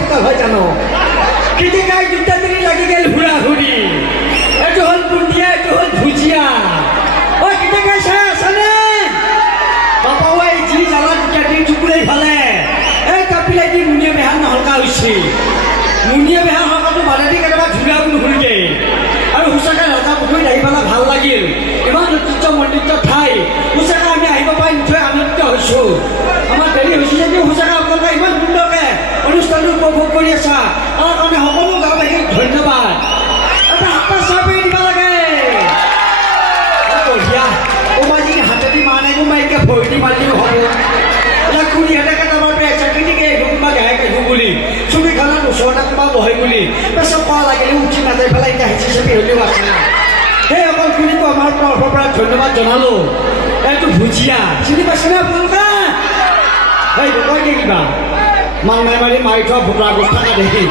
ফুটা হয় জানো খিটিকাই দুটা দিন লাগি গেল হুড়া হুড়ি এইটো হল বুন্দিয়া এইটো হল ভুজিয়া ও খিটিকাই চাই আছানে বাবা ওই যি জ্বালা দুটা দিন চুকুৰাই ফালে এই কাপিলাই দি মুনিয়া বেহা নহলকা হৈছে মুনিয়া বেহা হকাটো বাধা দি কেতিয়াবা ঝুলা নুশুনিকে আৰু সঁচাকৈ ৰাজা পুখুৰীত আহি পেলাই ভাল লাগিল ইমান ঐতিহ্য মণ্ডিত ঠাই সঁচাকৈ আমি আহিব পাই নিশ্চয় আনন্দিত হৈছোঁ আমাৰ দেৰি হৈছে যদিও সঁচাকৈ আপোনালোকে ইমান সুন্দৰকৈ অনুষ্ঠানটো উপভোগ কৰি আছা তাৰ কাৰণে সকলো গাঁওবাসীক ধন্যবাদ এটা হাতটা চাপি দিব লাগে বঢ়িয়া কোমাজি হাতেদি মা নাই কোমাইকে ভৰিটি মাৰি হ'ব এটা খুৰীহঁতে কেইটামান চাকৰিটিকে কোনোবা গায়ক আহিব বুলি ছবিখনত ওচৰতে কোনোবা বহে বুলি পেচক কোৱা লাগিলে উঠি নাযাই পেলাই এতিয়া হিচি চাপি হ'লেও আছে সেই অকল খুৰীকো আমাৰ তৰফৰ পৰা ধন্যবাদ জনালোঁ এইটো ভুজিয়া চিনি পাইছেনে আপোনালোকে এই কৈ দিয়ে কিবা মান নাই মাৰি মাৰি থোৱা ভোটৰ অৱস্থা দেখি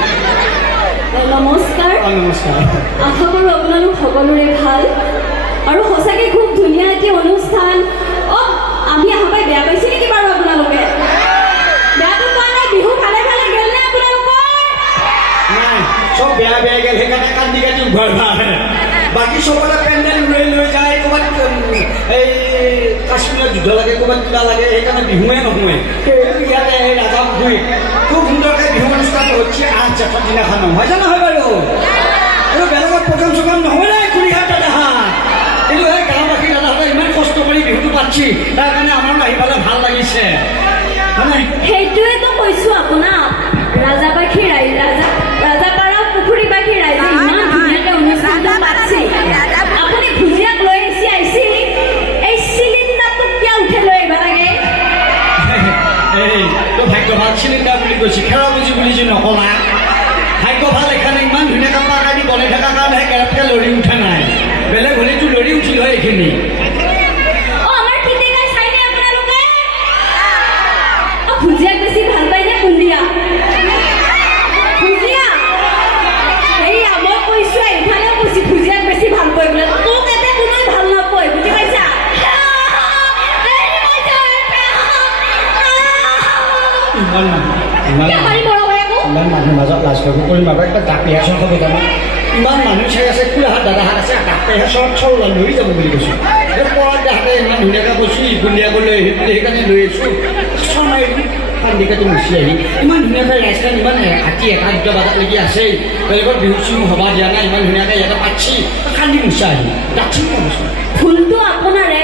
নমস্কাৰ নমস্কাৰ আশা কৰোঁ আপোনালোক সকলোৰে ভাল আৰু সঁচাকৈ খুব ধুনীয়া এটি অনুষ্ঠান আমি অহা পাই বেয়া পাইছে নেকি বাৰু আপোনালোকে বেয়াটো পোৱা নাই বিহু ভালে ভালে গ'ল নে আপোনালোকৰ নাই চব বেয়া বেয়া গ'ল সেইকাৰণে কান্দি কাটি ঘৰ বাকী চবতে পেণ্ডেল লৈ লৈ যায় ক'ৰবাত এই কাশ্মীৰত যুদ্ধ লাগে ক'ৰবাত কিবা লাগে সেইকাৰণে বিহুৱে নহয় ইয়াতে এই ৰাজা পুখুৰীত খুব সুন্দৰকৈ বিহু অনুষ্ঠানটো হৈছে 8 জেঠৰ দিনাখন নহয় জানো হয় বাৰু আৰু বেলেগত প্ৰগ্ৰাম চগ্ৰাম নহয় নাই খুৰীহাত দাদাহাত কিন্তু এই গাঁওবাসী দাদাহঁতে ইমান কষ্ট কৰি বিহুটো পাতিছি তাৰ কাৰণে আমাৰ আহি পেলাই ভাল লাগিছে সেইটোৱেতো কৈছোঁ আপোনাক ৰাজাবাসী ৰাজাপাৰা পুখুৰীবাসী ৰাইজে ইমান ধুনীয়াকৈ অনুষ্ঠানটো পাতিছে আপুনি ভুজিয়াক লৈ আহিছে এই চিলিণ্ডাৰটো কিয় উঠাই লৈ আহিব লাগে এই তো ভাগ্য ভাল চিলিণ্ডাৰ বুলি কৈছে খেৰা বুজি বুলি যে নকলা ভাগ্য ভাল এখানে ইমান ধুনীয়াকৈ পাকা দি বনাই থকাৰ কাৰণেহে কেৰেপকৈ লৰি উঠা নাই বেলেগ হ'লেতো লৰি উঠিল হয় এইখিনি ভুজিয়াক বেছি ভাল পাই নে বুন্দিয়া ভুজিয়া সেয়া মই কৈছোঁ এইফালেও কৈছি ভুজিয়াক বেছি ভাল পাই বোলে তোক এতে কোনোৱে ভাল নাপায় বুজি পাইছা ইমান মানুহ মাজত লাজ কৰিব কৰিম আৰু একবাৰ ডাকেহে চৰ হ'ব জানো ইমান মানুহ চাই আছে খুৰাহাত দাদাহাত আছে ডাকেহে চৰ লৈ যাব বুলি কৈছোঁ এই পৰাত দেহাতে ইমান ধুনীয়াকৈ কৈছোঁ বুন্দিয়াকৈ লৈ আহি বুলি সেইকাৰণে লৈ আহিছোঁ চৰ কান্দিকাটো মুচি আহি ইমান ধুনীয়াকৈ ৰাইজখন ইমান ৰাতি 1-2 বজালৈকে আছেই বেলেগত বিহু চিহু হ'বা দিয়া নাই ইমান ধুনীয়াকৈ ইয়াতে পাতিছি কান্দি মুচা আহি ডাকছি কৈছোঁ ভুলটো আপোনাৰে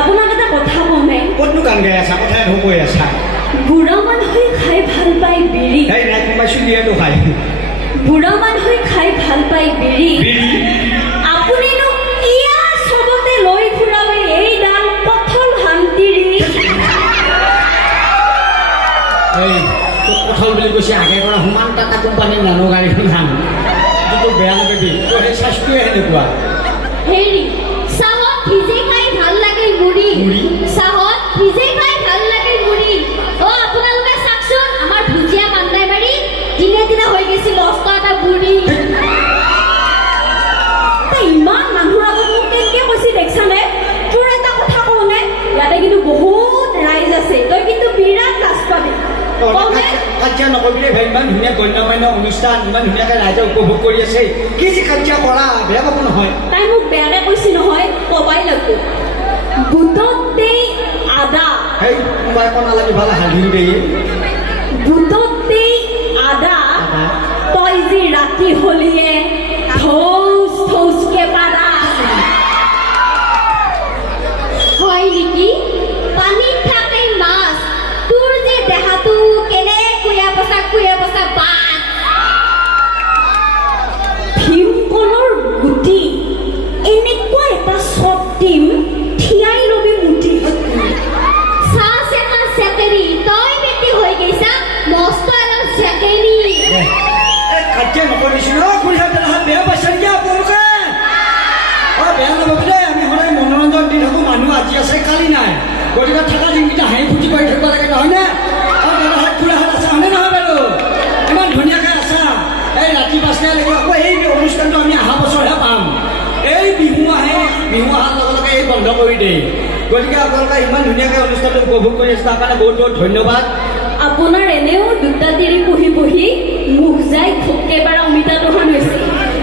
আপোনাক এটা কথা কমে ক'তনো গান গাই আছা কথাই কৈ আছা বুঢ়া মানুহে খাই ভাল পায় বিড়ি এই নাই কোনোবাই চুলিয়াটো খায় বুঢ়া মানুহে খাই ভাল পায় বিড়ি আপুনিনো কিয় চবতে লৈ ফুৰাব এইডাল পথল শান্তিৰি এই তোক পথল বুলি কৈছে আগে পৰা সমান টাটা কোম্পানীৰ নানো গাড়ীখন খাম কিন্তু বেয়া নাপাবি তোৰ সেই স্বাস্থ্যই সেনেকুৱা হেৰি চাহত ভিজে খাই ভাল লাগে মুড়ি চাহত ভিজে খাই ভাল লাগে মুড়ি আপোনালোকে চাওকচোন আমাৰ ভুজিয়া বান্ধাই মাৰি দিনে দিনে হৈ গৈছে লষ্ট এটা বুঢ়ী ইমান মানুহৰ আগত মোক কেনেকৈ কৈছে দেখছানে তোৰ এটা কথা কওঁনে ইয়াতে কিন্তু বহুত ৰাইজ আছে তই কিন্তু বিৰাট লাজ পাবি কাজিয়া নকৰিলে ভাই ইমান ধুনীয়া গণ্যমান্য অনুষ্ঠান ইমান ধুনীয়াকৈ ৰাইজে উপভোগ কৰি আছে কি যে কাজিয়া কৰা বেয়া পাব নহয় তাই মোক বেয়াকৈ কৈছে নহয় কবাই লাগব বুটতে আদা সেই কোনোবাই একো নালাগে ভাল হাঁহি দেই বুটতে আদা তই যে ৰাতি হলিয়ে থৌচ থৌচকে পাৰা হয় নেকি পানীত থাকে মাছ তোৰ যে দেহাটো কেনে কুয়া পচা বাছ ভীমকলৰ গুটি এনেকুৱা এটা চব দিম থিয়াই ৰবি মুঠি চাহ চেকা চেকেৰি তই বেটি হৈ গৈছা মস্ত এটা চেকেৰি কাজিয়া নকৰিছিল খুৰীহাত দাদাহাত বেয়া পাইছে নেকি আপোনালোকে বেয়া নাপাব দেই আমি সদায় মনোৰঞ্জন দি থাকোঁ মানুহ আজি আছে কালি নাই গতিকে থকা দিনকেইটা হাঁহি ফূৰ্তি কৰি থাকিব লাগে নহয়নে দাদাহাত খুৰাহাত আছে হয়নে নহয় বাৰু ইমান ধুনীয়াকৈ আছা এই ৰাতি 5টালৈকে আকৌ এই অনুষ্ঠানটো আমি অহা বছৰহে পাম এই বিহু অহাৰ লগে লগে এই বন্ধ কৰি দিয়ে গতিকে আপোনালোকে ইমান ধুনীয়াকৈ অনুষ্ঠানটো উপভোগ কৰি আছে তাৰ কাৰণে বহুত বহুত ধন্যবাদ আপোনাৰ এনেও দুটা তিৰি পুহি পুহি মুখ যাই একেবাৰে অমিতা দোকান হৈছে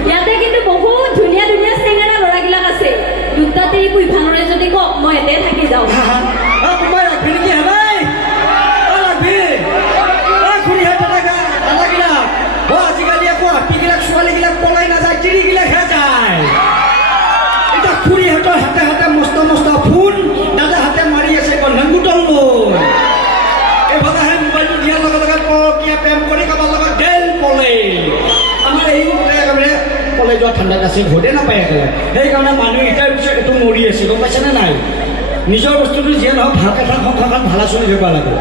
ইয়াতে কিন্তু বহুত ধুনীয়া ধুনীয়া চেঙেৰা ল'ৰাবিলাক আছে দুটা তিৰি পুহিব নোৱাৰে যদি কওক মই এতে থাকি যাওঁ কোনোবাই ৰাখবি নেকি হেলাই ৰাখবি খুৰীহঁত নালাগিলা আজিকালি আকৌ হাতীবিলাক ছোৱালীবিলাক পলাই নাযায় তিৰিগিলাকহে যায় এতিয়া খুৰীহঁতৰ হাতে হাতে মস্ত মস্ত ফোন দাদা হাতে মাৰি আছে নাংগুটল মোৰ এইভাগে মোবাইলটো দিয়াৰ লগে লগে পৰকীয়া প্ৰেম কৰি কাৰোবাৰ লগত গেল পলে আমাৰ এই একেবাৰে পলাই যোৱা ঠাণ্ডাত আছে ভোটে নাপায় একেবাৰে সেইকাৰণে মানুহ এটাৰ পিছত এইটো মৰি আছে গম পাইছেনে নাই নিজৰ বস্তুটো যিয়ে নহওক ভালকৈ থাক সংসাৰখন ভালা চলি থাকিব লাগে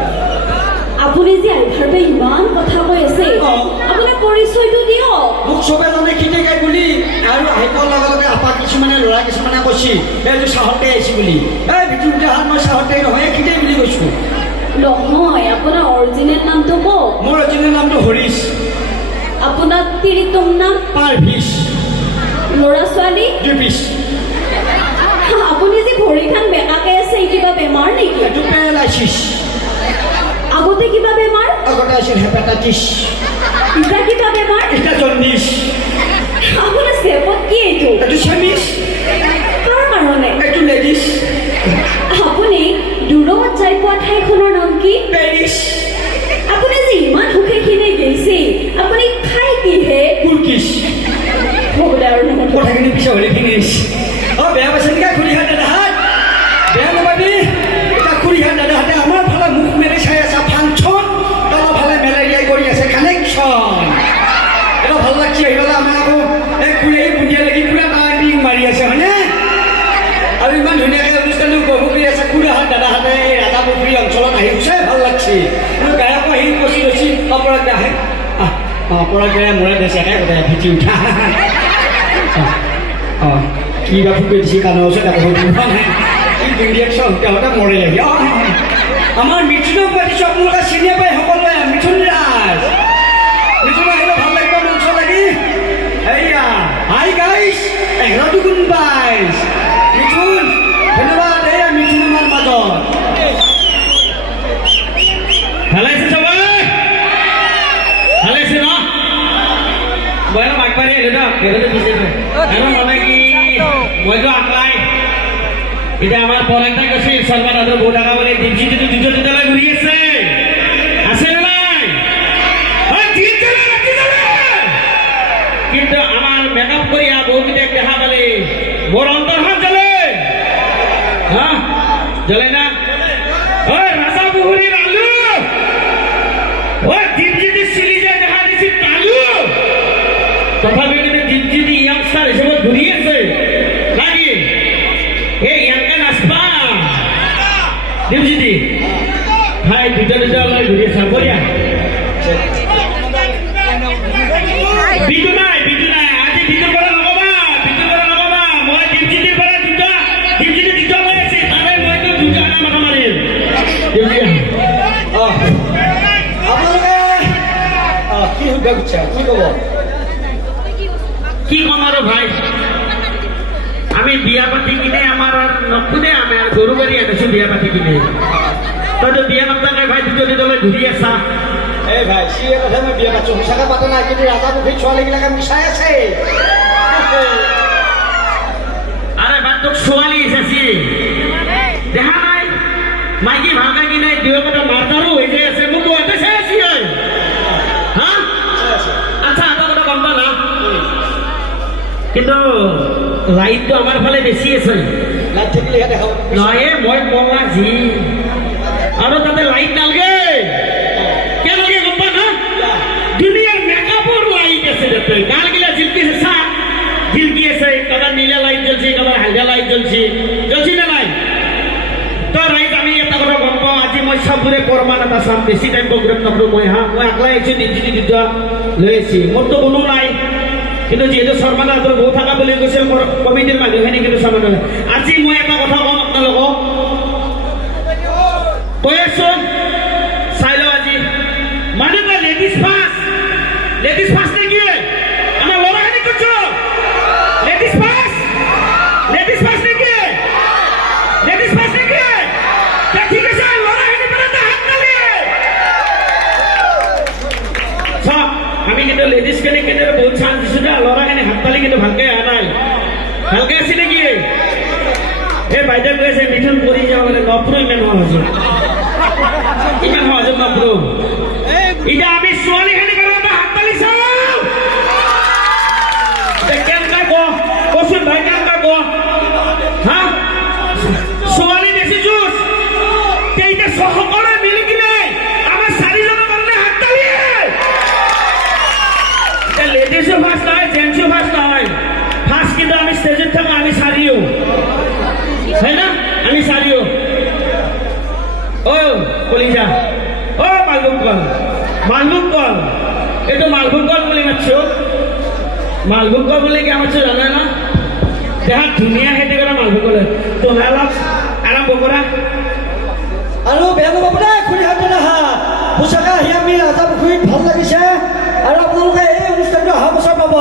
আপুনি যে আইভাৰবে ইমান কথা কৈ আছে আপোনাৰ পৰিচয়টো দিয়ক মোক চবে জানে খিটেকাই বুলি আৰু আহিবৰ লগে লগে আপা কিছুমানে ল'ৰা কিছুমানে কৈছি এইটো চাহতে আহিছে বুলি এই ভিতৰতে হাত মই চাহতে নহয় খিটেই বুলি কৈছোঁ নহয় আপোনাৰ অৰিজিনেল নামটো কওক মোৰ অৰিজিনেল নামটো হৰিশ আপোনাৰ তিৰিটোম নাম পাৰভিশ ল'ৰা ছোৱালী জুপিছ আপুনি যে ভৰিখন বেকাকে আছে কিবা বেমাৰ নেকি এইটো পেৰালাইচিছ আগতে কিবা বেমাৰ আগতে আছিল হেপাটাইটিছ এতিয়া কিবা বেমাৰ এতিয়া জণ্ডিছ আপোনাৰ চেপত কি এইটো এইটো চেমিছ কাৰ কাৰণে এইটো লেডিছ আপুনি দূৰত যাই পোৱা ঠাইখনৰ নাম কি পেৰিছ আপুনি যে ইমান সুখেখিনি গৈছে আপুনি খাই কিহে কুৰ্কিছ হ'ব দে আৰু নহয় কথাখিনি পিছে হ'লে ফিনিছ বেয়া পাইছে নেকি খুৰীহাত দাদাহাত বেয়া নাপাবি এতিয়া খুৰীহাত দাদাহাতে আমাৰ ফালে মুখ মেলি চাই আছে ফাংচন তলৰ ফালে মেলেৰিয়াই কৰি আছে কানেকশ্যন এটা ভাল লাগছে আহিবলৈ আমাৰ আকৌ এই খুৰী বুঢ়িয়া লাগি পুৰা টাইমিং মাৰি আছে হয়নে আৰু ইমান ধুনীয়াকৈ অনুষ্ঠানটো উপভোগ কৰি আছে খুৰাহাত দাদাহাতে এই ৰাজাপুখুৰী অঞ্চলত আহি গৈছে ভাল লাগছে কিন্তু গায়কো আহি উপস্থিত হৈছি অপৰাধ আহে অপৰাধ গায়ে মূৰে দেছে একে ভিটি উঠা কি বা ফুকে দিছে কাণৰ ওচৰত আকৌ কি ৰিয়েকশ্যন তেহঁতে মৰে লাগি আমাৰ মিথুনক পাতিছোঁ আপোনালোকে চিনিয়ে পায় সকলোৱে মিথুন ৰাজ মিথুন আহিলে ভাল লাগিব মঞ্চ লাগি এইয়া হাই গাইছ 11-22 মিথুন ধন্যবাদ এয়া মিথুন আমাৰ মাজত ভালে আছে সবাই ভালে আছে ন মই অলপ আগবাঢ়ি আহিলোঁ ন কেইবাটা বিচাৰিছোঁ আৰু মানে কি মইতো আকলাই এতিয়া আমাৰ পৰাগতাই কৈছে চৰকাৰ দাদা বহুত আগা মানে ডিজিটিটো দুজনলৈ ঘূৰি আছে নে নাই কিন্তু আমাৰ মেকআপ কৰিয়া বহুকেইটাক দেখা পালে মোৰ অন্তৰখন জ্বলে জ্বলে না ৰাজা পুখুৰীৰ আলু ডিজিটি চিলি যায় দেখা দিছে তালু তথাপিও কিন্তু ডিজিটি য়াংষ্টাৰ হিচাপত ঘূৰি আছে লাগি এই ইয়াকে নাচবা ডিজিটি হাই দুটা লৈ ঘূৰি আছে বঢ়িয়া বিজু নাই আজি বিজুৰ পৰা নকবা মই ডিজিটিৰ পৰা ডিজিটি দুটা লৈ আছে তাৰে মইতো দুটা মাথা মাৰিম আপোনালোকে কি ক'ব আৰু ভাই আমি বিয়া পাতি কিনে আমাৰ নখুদে আমি আৰু গৰু গাড়ী আনিছো বিয়া পাতি কিনে তইতো বিয়া নাপাকে ভাই দুজনীলৈ ঘূৰি আছা এই ভাই চিয়ে কথা মই বিয়া পাতিছো সঁচাকে পাতা নাই কিন্তু ৰাজাপুখুৰীত ছোৱালীবিলাকে মিছাই আছে আৰে বাদ তোক ছোৱালী চাচি দেখা নাই মাইকী ভালকে কিনে দুই কথা মাৰ্টাৰো হৈ যাই আছে মোক ইয়াতে চাই আছি হা আচ্ছা এটা কথা গম পালা কিন্তু লাইটটো আমাৰ ফালে বেছি আছে নহয় মই কলা যি আৰু তাতে লাইট নালগে কেনেকে গম পা না দুনিয়াৰ মেকআপৰ লাইট আছে তাতে গালগিলা জিলকি আছে চা জিলকি আছে কাবাৰ নীলা লাইট জ্বলছে কাবাৰ হালধীয়া লাইট জ্বলছে না নাই তো ৰাইট আমি এটা কথা গম পাওঁ আজি মই চবৰে প্ৰমাণ এটা চাম বেছি টাইম প্ৰগ্ৰেম নকৰোঁ মই আকলাই আহিছোঁ ডিজিটি দুটা লৈ আহিছি মোৰতো কোনো নাই কিন্তু যিহেতু শৰ্মাদাহঁতৰ বৌ থকা বুলি কৈছিল মোৰ কমিটিৰ মানুহখিনি কিন্তু চাব আজি মই এটা কথা কম আপোনালোকক কৈ আছো চাই লওঁ আজি মানে লেডিজ ফাৰ্ষ্ট নেকি আমাৰ ল'ৰাখিনি কৈছো লেডিজ ফাৰ্ষ্ট নেকি ঠিক আছে ল'ৰাখিনি পেলাই হাত নালে কিন্তু লেডিজখিনি কিন্তু বহুত চান্স দিছোঁ না ল'ৰাখিনি হাত তালি কিন্তু ভালকৈ অহা নাই ভালকৈ আছে নেকি এই বাইদেউ কৈ আছে মিথুন পৰি যাব মানে নপৰো ইমান সহজে নপৰো এতিয়া আমি ছোৱালীখিনি কাৰণে এটা হাত তালি চাওঁ কেনেকৈ কচোন ভাই কেনেকৈ হা ছোৱালী বেছি যুঁজ এতিয়া সকলোৱে মিলি কিনে আমাৰ চাৰিজনৰ কাৰণে হাত তালি লেডিজো ফাৰ্ষ্ট নহয় জেন্টসো ফাৰ্ষ্ট নহয় ফাৰ্ষ্ট কিন্তু আমি ষ্টেজত থাকোঁ আমি চাৰিও হয় না আমি চাৰিও কলিজা মালভোগ কল এইটো মালভোগ কল বুলি মাতছো মালভোগ কল বুলি কি মাতছো জানা না দেখাত ধুনীয়া খেতি কৰা মালভোগ কল তোমাৰ অলপ আৰম্ভ কৰা আৰু বেয়া নাপাব দেই খুৰী হাত পোচাকা আহি আমি ৰাজা পুখুৰীত ভাল লাগিছে আৰু আপোনালোকে এই অনুষ্ঠানটো অহা বছৰ পাব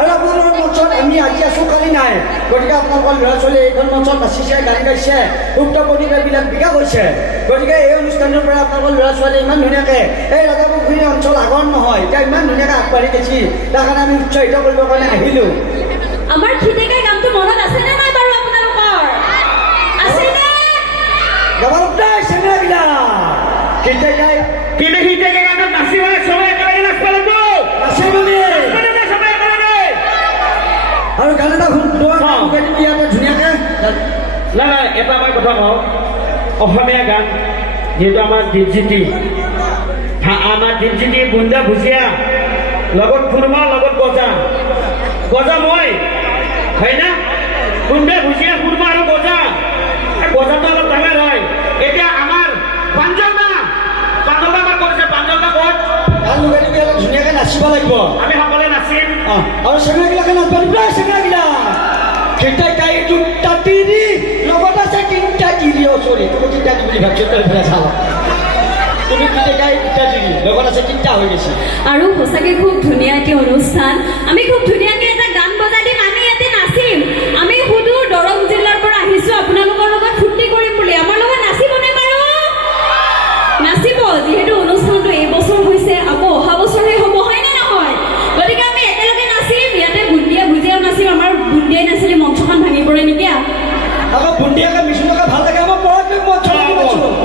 আৰু আপোনালোকৰ মঞ্চত আমি আজি আছোঁ কালি নাই গতিকে আপোনালোকৰ ল'ৰা ছোৱালী এইখন মঞ্চত নাচিছে গান গাইছে উক্ত প্ৰতিভাবিলাক বিকাশ হৈছে গতিকে এই অনুষ্ঠানৰ পৰা আপোনালোকৰ ল'ৰা ছোৱালী ইমান ধুনীয়াকৈ এই ৰাজা পুখুৰী অঞ্চল আগৰ নহয় এতিয়া ইমান ধুনীয়াকৈ আগবাঢ়ি গৈছে তাৰ কাৰণে আমি উৎসাহিত কৰিবৰ কাৰণে আহিলোঁ আমাৰ খিটেকাই গানটো মনত আছেনে নাই বাৰু আপোনালোকৰ আছেনে গাবাৰক দেই চেনেগিলা খিটেকাই গানত নাচিব চবে একেলগে নাচিব লাগিব আৰু গান এটা ধুনীয়াকৈ নাই এটা মই কথা কওঁ অসমীয়া গান যিহেতু আমাৰ দীপজ্যোতি বুন্দা ভুজিয়া লগত খুৰমা লগত গজা মই হয় না বুন্দা ভুজিয়া খুৰমা আৰু গজাটো অলপ ডাঙৰ হয় এতিয়া আমাৰ পাঞ্জলদা আমাৰ কৈছে পাঞ্জলদা ক'ত গান লগাই দিবি অলপ ধুনীয়াকৈ নাচিব লাগিব আমি সকলোৱে নাচিম আৰু চেনেগিলাকে নাচিব লাগিব চেনেগিলা খিটেকাই দুটা তিৰি লগত আছে তিনিটা তিৰি চৰি তুমি তিনিটা বুলি ভাবছো তই ফেলে চাব তুমি খিটেকাই দুটা তিৰি লগত আছে তিনিটা হৈ গৈছে আৰু সঁচাকৈ খুব ধুনীয়াকৈ অনুষ্ঠান আমি খুব ধুনীয়াকৈ এটা গান বজাই দিম আমি ইয়াতে নাচিম আমি সুদূৰ দৰং জিলাৰ পৰা আহিছোঁ আপোনালোকৰ লগত ফূৰ্তি কৰিম বুলি আমাৰ লগত নাচিবনে বাৰু নাচিব যিহেতু অনুষ্ঠানটো এই বছৰ হৈছে আকৌ অহা বছৰহে হ'ব হয়নে নহয় গতিকে আমি একেলগে নাচিম ইয়াতে বুন্দিয়া ভুজিয়াও নাচিম আমাৰ বুন্দিয়াই নাচিলে মঞ্চখন ভাঙি পৰে নেকি আকৌ বুন্দিয়াকে মিছুনকে ভাল লাগে আমাৰ পৰৱৰ্তী মঞ্চ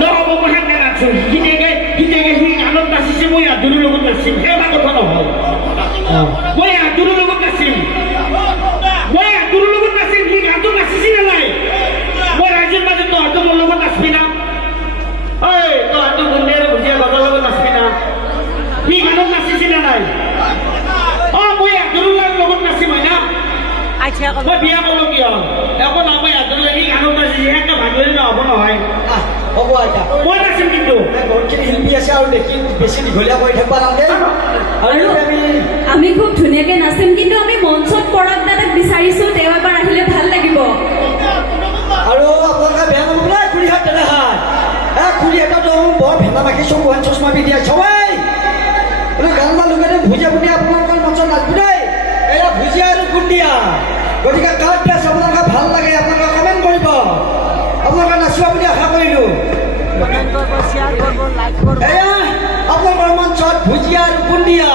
নহ'ব মই সেনেকৈ নাচোঁ সিটেকে সি গানত নাচিছে মই আদুৰৰ লগত নাচিম সেই এটা কথা নহয় মই আদুৰৰ লগত নাচিম সি গানটো নাচিছি নে নাই মই ৰাইজৰ মাজত তহঁতৰ মোৰ লগত নাচবি না তহঁতৰ বুন্দিয়াৰ ভুজিয়া গজৰ লগত নাচবি না সি গানত নাচিছি নে নাই মই আদুৰৰ লগত নাচিম হয় না মই বিয়া ক'লো কিয় একো না মই আদুৰ লাগি গানত নাচিছি সেনেকৈ ভাগৰি নহ'ব নহয় হ'ব আইতা মই নাচিম কিন্তু বহুতখিনি শিল্পী আছে আৰু দেখি বেছি দীঘলীয়া কৰি থাকিব নালাগে আৰু আমি খুব ধুনীয়াকৈ নাচিম কিন্তু আমি মঞ্চত পৰাগ দাদাক বিচাৰিছোঁ তেওঁ এবাৰ আহিলে ভাল লাগিব আৰু আপোনালোকে বেয়া নাপাব খুৰী হাত তেনেহাত খুৰী এটাতো বৰ ভেলা বাকী চকুহান চশমা পিন্ধি আছে সবাই গান বা লগে ভুজিয়া বুন্দিয়া আপোনালোকৰ মঞ্চত নাচবো দেই এয়া ভুজিয়া আৰু বুন্দিয়া গতিকে গাঁৱত ড্ৰেছ আপোনালোকে ভাল লাগে আপোনালোকে কমেণ্ট কৰিব আপোনালোকে নাচিব বুলি আশা কৰিলোঁ এয়া আপোনালোকৰ মঞ্চত ভুজিয়া আৰু বুন্দিয়া